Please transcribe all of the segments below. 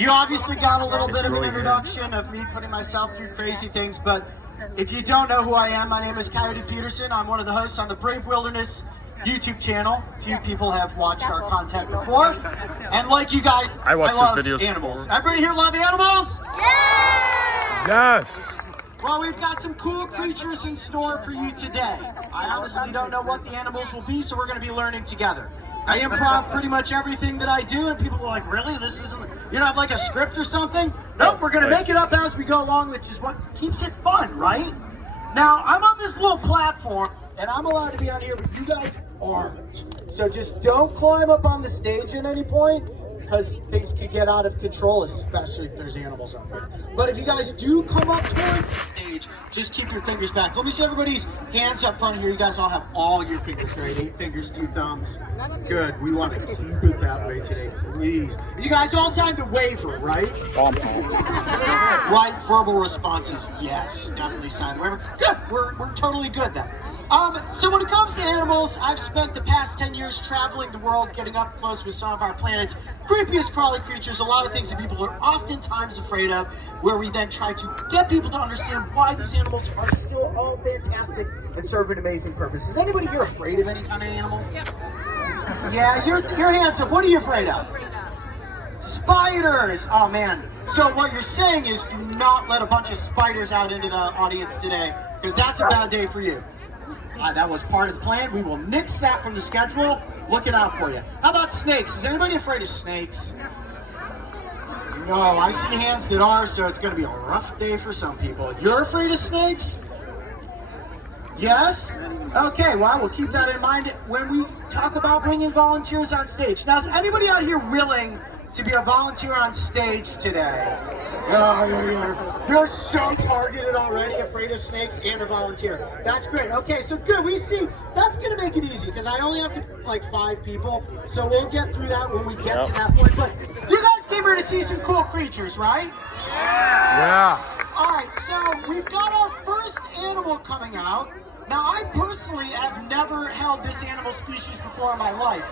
You obviously got a little bit of an introduction of me putting myself through crazy things, but if you don't know who I am, my name is Coyote Peterson. I'm one of the hosts on the Brave Wilderness YouTube channel. Few people have watched our content before, and like you guys, I love animals. Everybody here love animals? Yes! Well, we've got some cool creatures in store for you today. I honestly don't know what the animals will be, so we're going to be learning together. I improv pretty much everything that I do, and people are like, really? This isn't, you don't have like a script or something? Nope, we're going to make it up as we go along, which is what keeps it fun, right? Now, I'm on this little platform, and I'm allowed to be on here, but you guys aren't. So just don't climb up on the stage at any point, because things could get out of control, especially if there's animals up here. But if you guys do come up towards the stage, just keep your fingers back. Let me see everybody's hands up front here. You guys all have all your fingers right. 8 fingers, 2 thumbs. Good. We want to keep it that way today, please. You guys all signed the waiver, right? Right, verbal responses. Yes, definitely signed the waiver. Good. We're totally good then. So when it comes to animals, I've spent the past 10 years traveling the world, getting up close with some of our planet's creepiest crawly creatures, a lot of things that people are oftentimes afraid of, where we then try to get people to understand why these animals are still all fantastic and serve an amazing purpose. Is anybody here afraid of any kind of animal? Yeah, your hands up. What are you afraid of? Spiders! Oh man. So what you're saying is do not let a bunch of spiders out into the audience today, because that's a bad day for you. That was part of the plan. We will nix that from the schedule. Looking out for you. How about snakes? Is anybody afraid of snakes? No, I see hands that are, so it's going to be a rough day for some people. You're afraid of snakes? Yes? Okay, well, we'll keep that in mind when we talk about bringing volunteers on stage. Now, is anybody out here willing to be a volunteer on stage today? You're so targeted already, afraid of snakes and a volunteer. That's great. Okay, so good. We see that's going to make it easy because I only have to like 5 people, so we'll get through that when we get to that point. But you guys came here to see some cool creatures, right? Yeah. All right, so we've got our first animal coming out. Now, I personally have never held this animal species before in my life.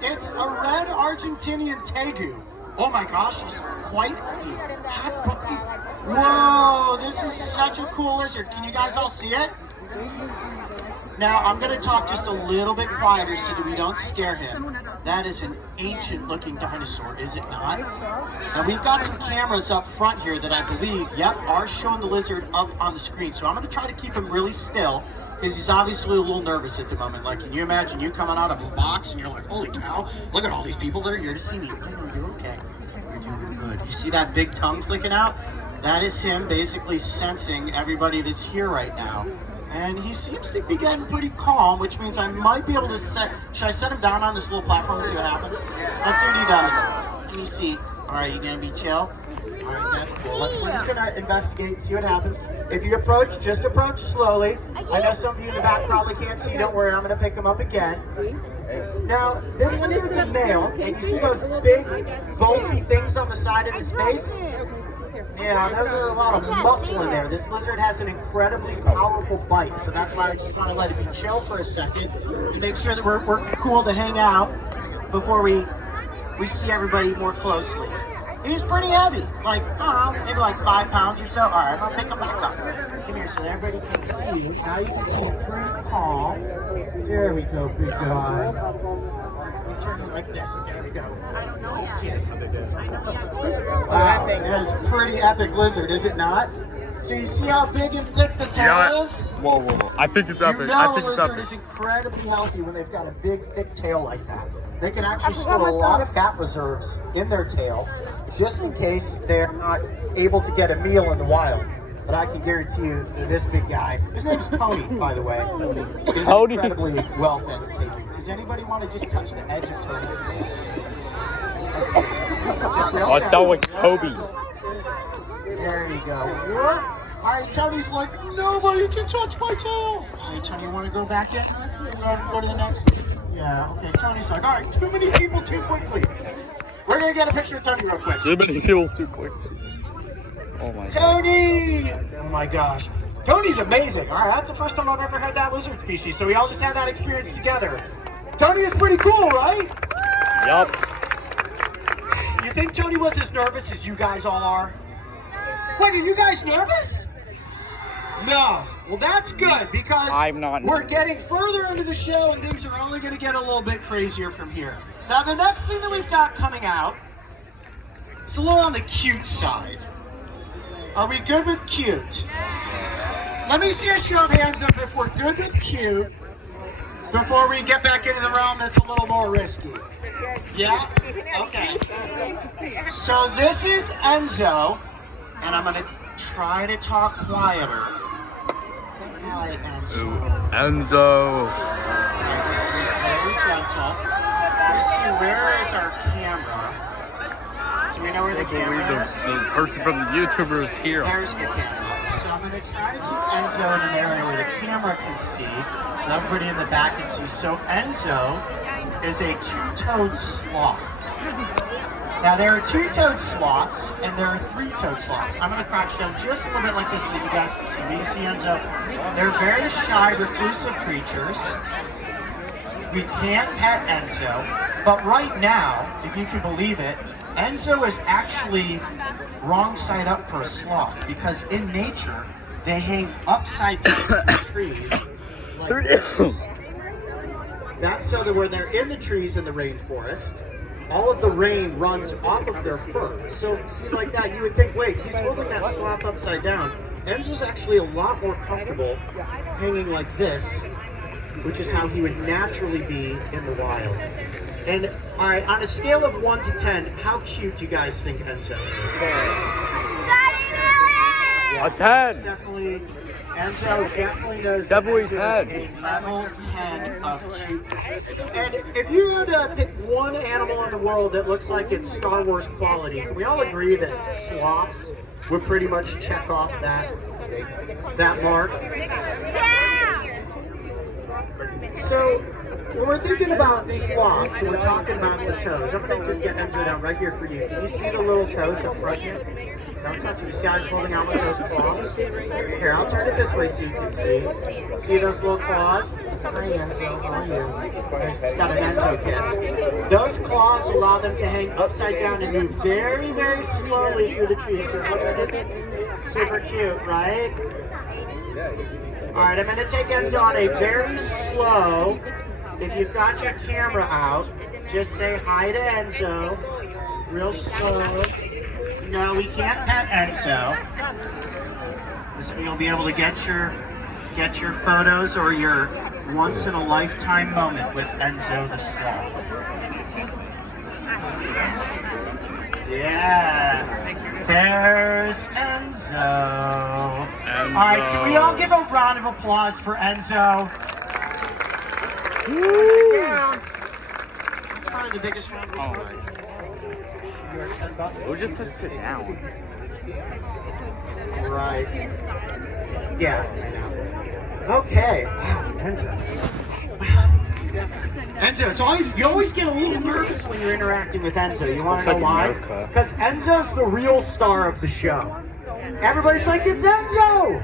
It's a red Argentinian tegu. Oh my gosh, he's quite happy. Whoa, this is such a cool lizard. Can you guys all see it? Now, I'm going to talk just a little bit quieter so that we don't scare him. That is an ancient looking dinosaur, is it not? Now, we've got some cameras up front here that I believe, are showing the lizard up on the screen. So I'm going to try to keep him really still, because he's obviously a little nervous at the moment. Like, can you imagine you coming out of a box and you're like, holy cow, look at all these people that are here to see me. I know, you're okay. You're doing good. You see that big tongue flicking out? That is him basically sensing everybody that's here right now. And he seems to be getting pretty calm, which means I might be able to should I set him down on this little platform and see what happens? Let's see what he does. Let me see. All right, you gonna be chill? All right, that's cool. We're just gonna investigate and see what happens. If you approach, just approach slowly. I know some of you in the back probably can't see. Don't worry, I'm gonna pick him up again. Now, this lizard's a male, and you see those big, bulgy things on the side of his face? Yeah, those are a lot of muscle in there. This lizard has an incredibly powerful bite, so that's why I just want to let him chill for a second and make sure that we're cool to hang out before we see everybody more closely. He's pretty heavy, like, I don't know, maybe like 5 pounds or so. All right, I'm gonna pick him back up. Come here so everybody can see. Now you can see he's pretty calm. There we go, big guy. Turn it like this. There we go. Okay. Wow, that is a pretty epic lizard, is it not? So you see how big and thick the tail is? Whoa. I think it's epic. You know a lizard is incredibly healthy when they've got a big, thick tail like that. They can actually store a lot of fat reserves in their tail, just in case they're not able to get a meal in the wild. But I can guarantee you that this big guy, his name's Tony, by the way, is incredibly well-fed and taken. Does anybody want to just touch the edge of Tony's tail? Let's see. Oh, it sounds like Toby. There you go. All right, Tony's like, nobody can touch my tail. All right, Tony, you want to go back in? Go to the next? Yeah, okay. Tony's like, all right, too many people too quickly. We're going to get a picture of Tony real quick. Too many people too quickly. Oh my Tony! Oh my gosh. Tony's amazing. All right, that's the first time I've ever had that lizard species, so we all just had that experience together. Tony is pretty cool, right? Yup. You think Tony was as nervous as you guys all are? Wait, are you guys nervous? No. Well, that's good because I'm not we're nervous. getting further into the show and things are only going to get a little bit crazier from here. Now, the next thing that we've got coming out is a little on the cute side. Are we good with cute? Let me see a show of hands up if we're good with cute before we get back into the realm that's a little more risky. Yeah? Okay. So this is Enzo, and I'm going to try to talk quieter. Hi, Enzo. Enzo. Very gentle. Let's see, where is our camera? Do we know where the camera is? The person from the YouTuber is here. There's the camera. So I'm going to try to keep Enzo in an area where the camera can see, so everybody in the back can see. So Enzo is a two-toed sloth. Now there are two-toed sloths and there are three-toed sloths. I'm going to crouch down just a little bit like this so that you guys can see. When you see Enzo, they're very shy, reclusive creatures. We can't pet Enzo, but right now, if you can believe it, Enzo is actually wrong side up for a sloth because in nature, they hang upside down in the trees like this. That's so that when they're in the trees in the rainforest, all of the rain runs off of their fur. So see like that, you would think, wait, he's holding that sloth upside down. Enzo's actually a lot more comfortable hanging like this, which is how he would naturally be in the wild. And all right, on a scale of 1 to 10, how cute do you guys think Enzo is? A 10. Definitely, Enzo definitely knows Definitely that 10. Enzo is a level 10 of cuteness. And if you had to pick one animal in the world that looks like it's Star Wars quality, can we all agree that sloths would pretty much check off that mark? So, when we're thinking about sloths, we're talking about the toes. I'm going to just get Enzo down right here for you. Can you see the little toes up front here? Don't touch them. You see guys holding out with those claws? Here, I'll turn it this way so you can see. See those little claws? Hi, Enzo. How are you? It's got an Enzo kiss. Those claws allow them to hang upside down and move very, very slowly through the trees. So super cute, right? All right, I'm going to take Enzo on a very slow. If you've got your camera out, just say hi to Enzo. Real slow. No, we can't pet Enzo. This way you'll be able to get your photos or your once in a lifetime moment with Enzo the sloth. Yeah. There's Enzo. All right, can we all give a round of applause for Enzo? Woo! That's probably the biggest round of applause. We'll just have to sit down. Right. Yeah, I know. Okay. Wow, Enzo, you always get a little nervous when you're interacting with Enzo. You want to know why? Because Enzo's the real star of the show. Everybody's like, it's Enzo!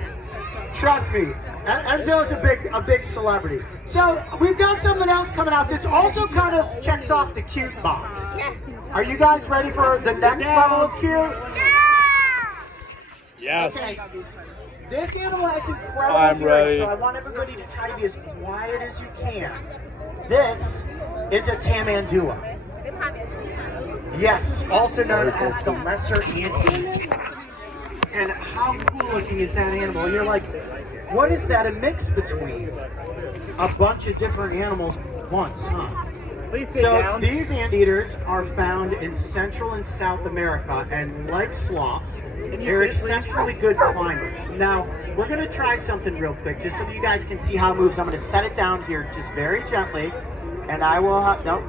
Trust me, Enzo's a big celebrity. So we've got something else coming out that's also kind of checks off the cute box. Are you guys ready for the next level of cute? Yes. Okay. This animal has incredible hearing, so I want everybody to try to be as quiet as you can. This is a tamandua. Yes, also known as the lesser anteater. And how cool looking is that animal? You're like, what is that a mix between? A bunch of different animals at once, huh? So these anteaters are found in Central and South America, and like sloths, they're exceptionally good climbers. Now, we're going to try something real quick, just so that you guys can see how it moves. I'm going to set it down here just very gently, and I will have, nope.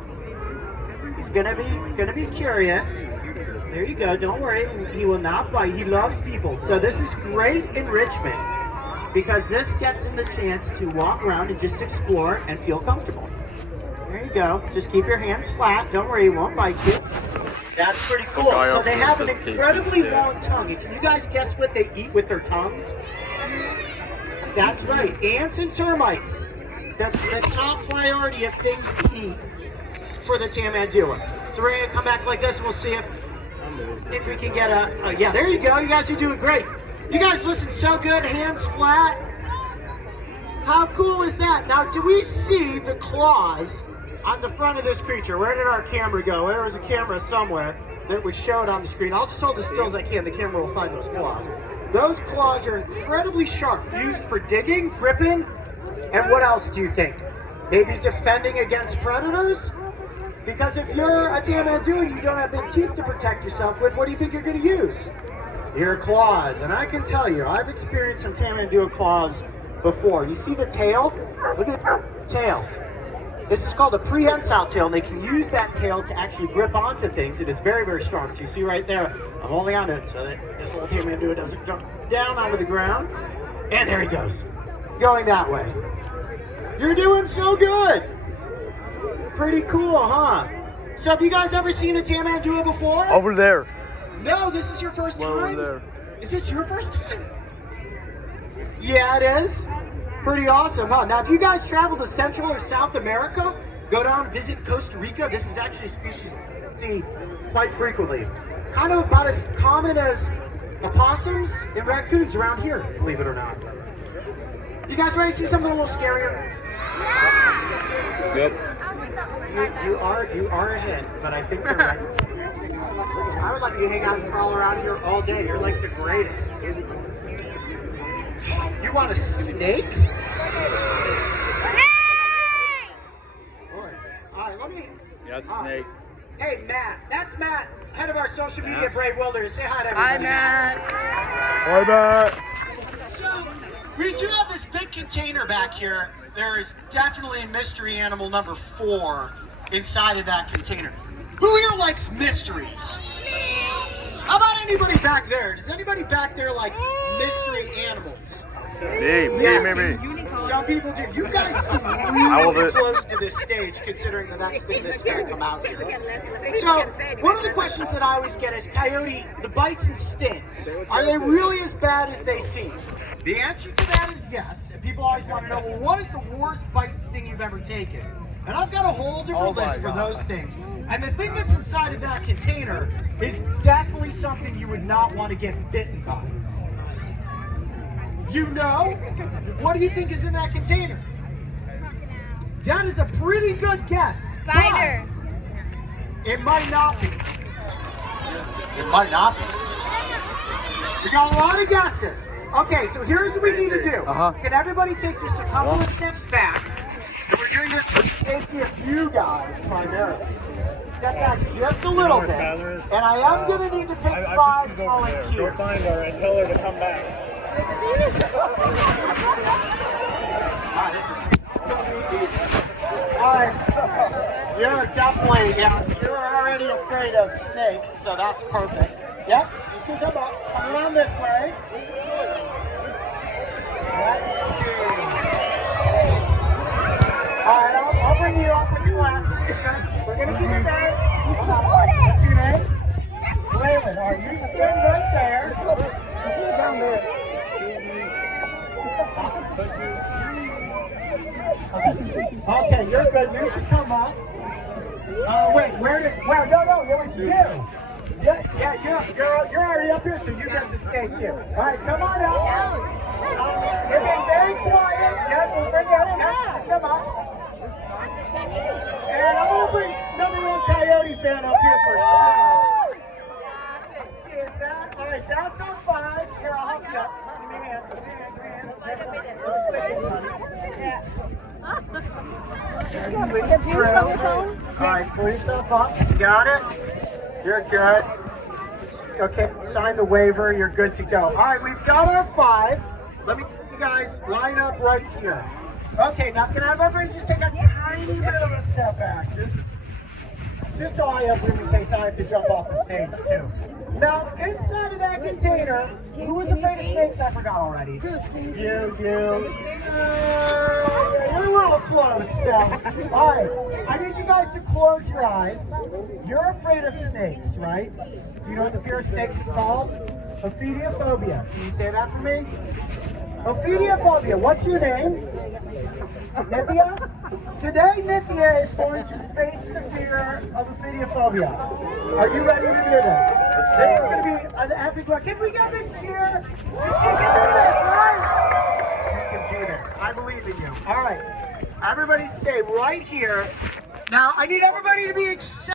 He's going to be curious. There you go, don't worry, he will not bite. He loves people. So this is great enrichment, because this gets him the chance to walk around and just explore and feel comfortable. There you go. Just keep your hands flat. Don't worry, he won't bite you. That's pretty cool. So they have an incredibly long tongue. And can you guys guess what they eat with their tongues? That's right. Ants and termites. That's the top priority of things to eat for the tamandua. So we're going to come back like this and we'll see if If we can get a yeah, there you go. You guys are doing great. You guys listen so good, hands flat. How cool is that? Now, do we see the claws on the front of this creature? Where did our camera go? There was a camera somewhere that would show it on the screen. I'll just hold as still as I can. The camera will find those claws. Those claws are incredibly sharp, used for digging, gripping, and what else do you think? Maybe defending against predators? Because if you're a tamandua and you don't have big teeth to protect yourself with, what do you think you're going to use? Your claws. And I can tell you, I've experienced some tamandua claws before. You see the tail? Look at the tail. This is called a prehensile tail, and they can use that tail to actually grip onto things, and it's very, very strong. So you see right there, I'm holding on to it so that this little tamandua doesn't jump down onto the ground. And there he goes, going that way. You're doing so good. Pretty cool, huh? So have you guys ever seen a tamandua before? Over there. No, this is your first time? Over there. Is this your first time? Yeah, it is. Pretty awesome, huh? Now, if you guys travel to Central or South America, go down and visit Costa Rica. This is actually a species you see quite frequently. Kind of about as common as opossums and raccoons around here, believe it or not. You guys ready to see something a little scarier? Yep. You are ahead, but I think you're right. I would like you to hang out and crawl around here all day. You're like the greatest. You want a snake? Alright, let me... Yeah, it's a snake. Hey, Matt. That's Matt, head of our social media Brave Wilderness. Say hi to everybody. Hi, Matt. Hi, Matt. So, we do have this big container back here. There is definitely mystery animal number 4 inside of that container. Who here likes mysteries? How about anybody back there? Does anybody back there like mystery animals? Me. Some people do. You guys seem really close to this stage considering the next thing that's going to come out here. So, one of the questions that I always get is, Coyote, the bites and stings, are they really as bad as they seem? The answer to that is yes. And people always want to know, well, what is the worst bite and sting you've ever taken? And I've got a whole different list for those things. And the thing that's inside of that container is definitely something you would not want to get bitten by. You know? What do you think is in that container? That is a pretty good guess. Spider. It might not be. It might not be. We got a lot of guesses. Okay, so here's what we need to do. Can everybody take just a couple of steps back? And we're doing this for the safety of you guys, primarily. Step back just a little bit. And I am going to need to pick 5 volunteers. Go find her and tell her to come back. Alright, this is Alright. You're definitely, you're already afraid of snakes, so that's perfect. Yep, you can come up. Come around this way. Let's see. Alright, I'll bring you up with your glasses. We're gonna keep it there. What's your name? Waylon. Alright, you stand right there. Down there. Okay, you're good. You can come up. Wait, no, it was you. Yeah, you're already up here, so you get to stay too. All right, come on up. You're being very quiet. Yeah, we'll bring you up. Yeah, come on. And I'm gonna bring number 1 Coyote fan up here for sure. Is that? All right, that's on 5. Here, I'll help you up. Give me a hand. Alright, pull yourself up. You got it? You're good. Okay, sign the waiver. You're good to go. Alright, we've got our 5. Let me you guys line up right here. Okay, now can I have everybody just take a tiny bit of a step back? This is just so I have room in case I have to jump off the stage too. Now, inside of that container, who was afraid of snakes? I forgot already. You. You're a little close, so. Alright, I need you guys to close your eyes. You're afraid of snakes, right? Do you know what the fear of snakes is called? Ophidiophobia. Can you say that for me? Ophidiophobia, what's your name? Nithya? Today, Nithya is going to face the fear of ophidiophobia. Are you ready to do this? This is going to be an epic one. Can we get a cheer? She can do this, right? You can do this. I believe in you. All right. Everybody stay right here. Now, I need everybody to be excited.